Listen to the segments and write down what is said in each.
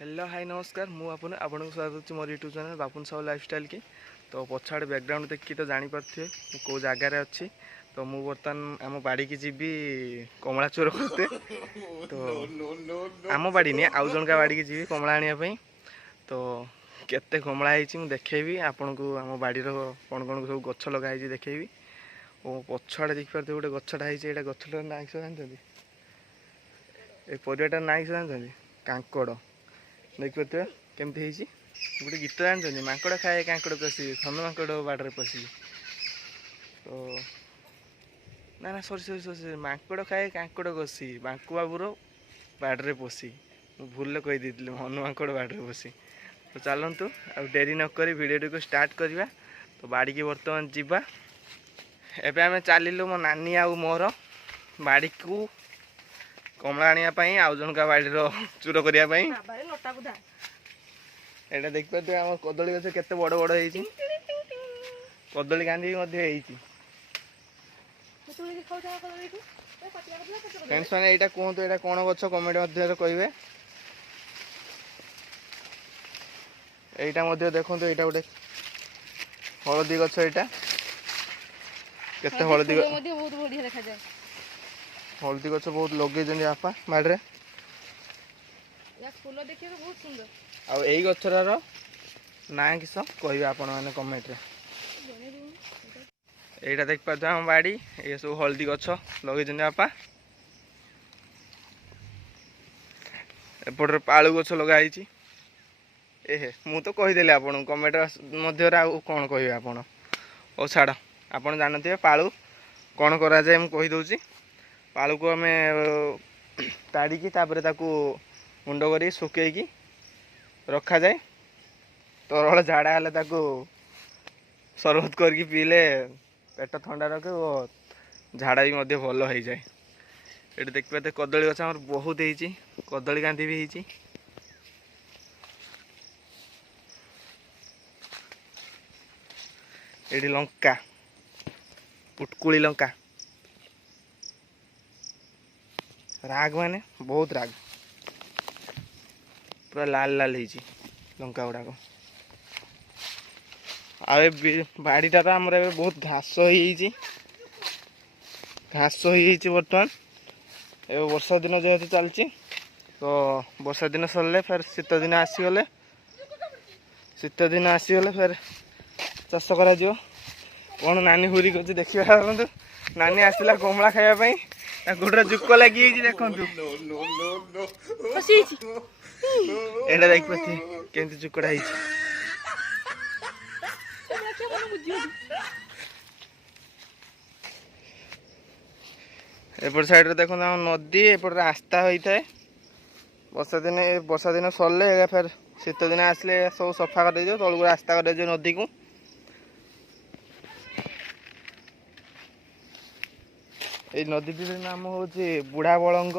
Hello hi नमस्कार आपको स्वागत मोर यूट्यूब चैनल बापुन साहू लाइफस्टाइल की। तो पछाड़े बैकग्राउंड देखिए तो जानीपे कौ जगार अच्छी। तो मुझे बर्तमान आम बाड़ी की जीवी कमला चोर करते। तो आम बाड़ी नहीं आउ जनका बाड़ी की जीवी कमला आने। तो केते कमला है देखेबी आपन को आम बाड़ी कौन कौन सब गछ लगाई देखेबी। और पछाड़े देखिए गोटे गछटा है गछटार ना जानते परिवाटार ना जानते कांकड़ देखिए केमती गोटे गीत जानते माकड़ खाए कांकड़ पशि खन माकड़ बाड़े पशि। तो ना ना सरी सरी सरी माकड़ खाए कांकड़ कषि बांकु बाबूर बाड़े पशि भूल कहीदी हनु माकड़ बाड़े पशि। तो चलतु आ डेरी नक भिडियो को स्टार्ट करवा। तो बाड़ी की बर्तमान जावा एबे आम चलू मो नानी आउ मोर बाड़ी को कमला आने आउ जनका बाड़ी चूर करने। एटा देख पाते आम कदली गछ केते बड़ बड़ होईची कदली गांधी फ्रेंड्स माने एटा कहतु एटा कोन गछ कमेंट मध्य कहिबे। एटा मध्य देखंतु एटा गोटे हळदी गछ एटा केते हळदी मध्य बहुत बढ़िया देखा जाय। हळदी गछ बहुत लगे जंदी आपा माडरे या फूल देखिए बहुत सुंदर। आ एई गछरार ना किस कहबे आपण माने कमेंट रे। एटा देख पाते हम बाड़ी ये सब हल्दी गछ लगे जंदी आपा। एपटर पालू गछ लगा एहे मु तो कहीदेली आपन कमेंट मध्य कौन कहे आपण। ओ छाड़ आपन जानते पालू कौन करा जाए मु कही दउची। पालू को आमे ताड़ी की तापर ताकू मुंड करी सुकेकी रखा जाए। तरल झाड़ा हेले ताकू सरबत करके पीले पेट ठंडा रखे और झाड़ा भी मध्य भल हो जाए। ये देख पाते कदली गछ आमर बहुत होती कदली गांधी भी होती। ये लंका पुटकुली लंका राग माने बहुत राग पूरा लाल लाल होती लंका गुड़ाक। आ बाड़ीटा तो आमर ए बहुत घास हो घास हो बर्तमान ए वर्षा दिन जेहेतु चलती। तो वर्षा दिन सरले फिर शीत दिन आसीगले फिर चाष कर कौन नानी हुरी कर देखा नानी आसला कमला खायापाई गोटे जुक लगी देखु एटा देख पाते केमती जुकड़ा है। एपट साइड देखो नदी एपट रास्ता होता है। वर्षा दिन सरले फिर शीत दिन आसले सब सफा कर तलू रास्ता कर नदी को। ये नदीटीर नाम हूँ बुढ़ा बलंग।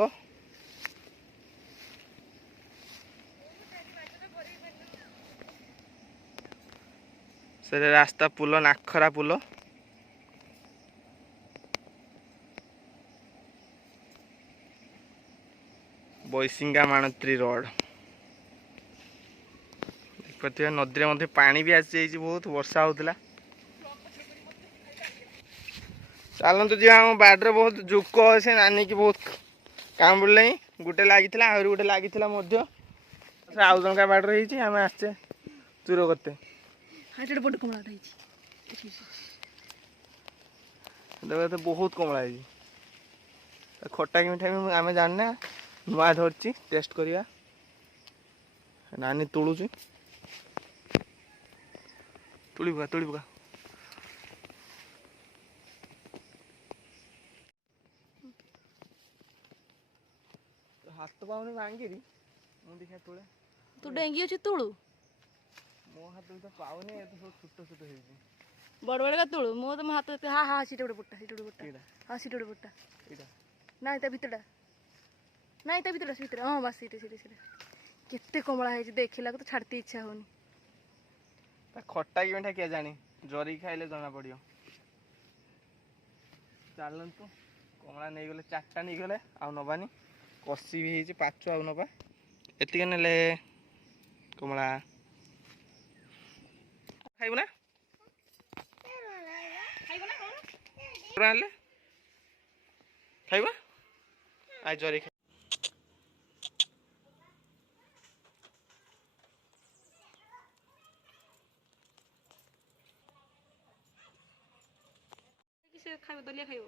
से रास्ता पुल नाखरा पुल बैसिंगा माणत्री रोड देखते नदी में पानी भी आसी बहुत वर्षा होता। चलतु जी आम बाड़े बहुत जुक से नानी की बहुत काम बुल गोटे लगी आहरी गोटे लगी आउ जनका बाड़े आम आसचे चूर करते देखते बहुत कमला है खटा कि मिठा भी आम जाने नुआ धरची टेस्ट करवा नानी तुलुची तुली पका हाथ पाऊनी भांगी देखा तुले तू डेंगी अच्छी तुलु मो हाथ तो पाऊनी सब छोट छोट बड़ बड़ का तुलु मो तो हाथ हाँ हाँ सीट गोटे पुट्टा हाँ सीट गोटे पुट्टा ना भितरटा ना भितर हाँ बस सीटे केते कमला है देखला तो छाड़ती इच्छा होनी। खट्टा कि मिठा किए जानी जरी खाइले जना पड़ो। चलतु कमला नहीं गले चार्टा नहीं गले आउ नबानी कषि भी पाच आउ नबा एतिक ने कमला खाइब ना खाइब आज जरी खाइ से खाइब दलिया खाइब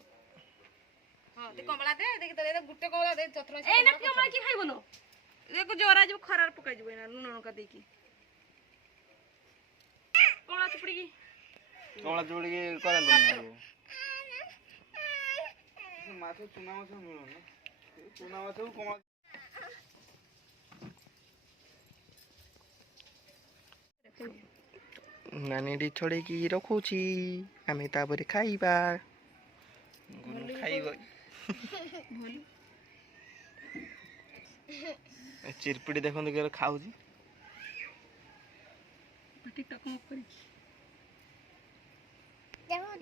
हां ते कमला दे देख तो गुटे कमला दे चतुर ए ना कमला की खाइब न देखो जोरा जब खरार पकाई जब ना नून नका दे की कमला चुपड़ी की कमला चुपड़ी की करे बना माछ चुना माछ मिलो ना चुना माछ कमला नानी छोड़े की रखुची आमे तापर खाइबा गुनु खाइब चिरपिड़ी देखंतु के खाउजी टिकटक मो करी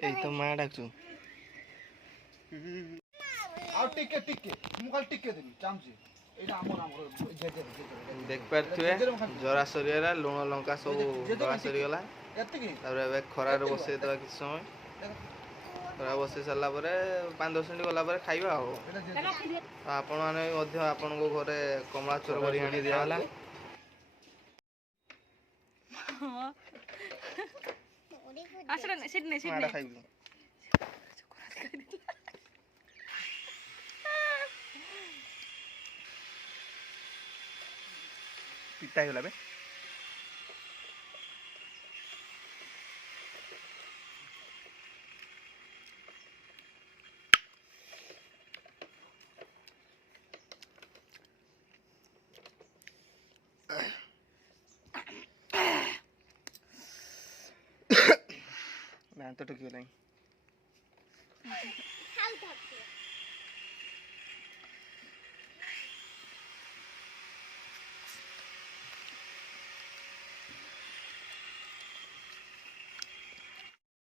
ए तो मां डाकछु आ टिके टिके मु खाली टिके देबी चामची एटा हमर हमर देख पारथुए जरा सरियाला लुण लंका सब गला सरिगला एतिकी तापर एबे खरार बसे दवा किछ समय खरा बसे सरला परे 5-10 मिनिट गला परे खाइबा हो आपण माने मध्य आपण को घरे कमला चोर करी आनी दिया होला आसरा ने सिट ने माडा खाइबु पिता होला बे मैं तो टुकी नहीं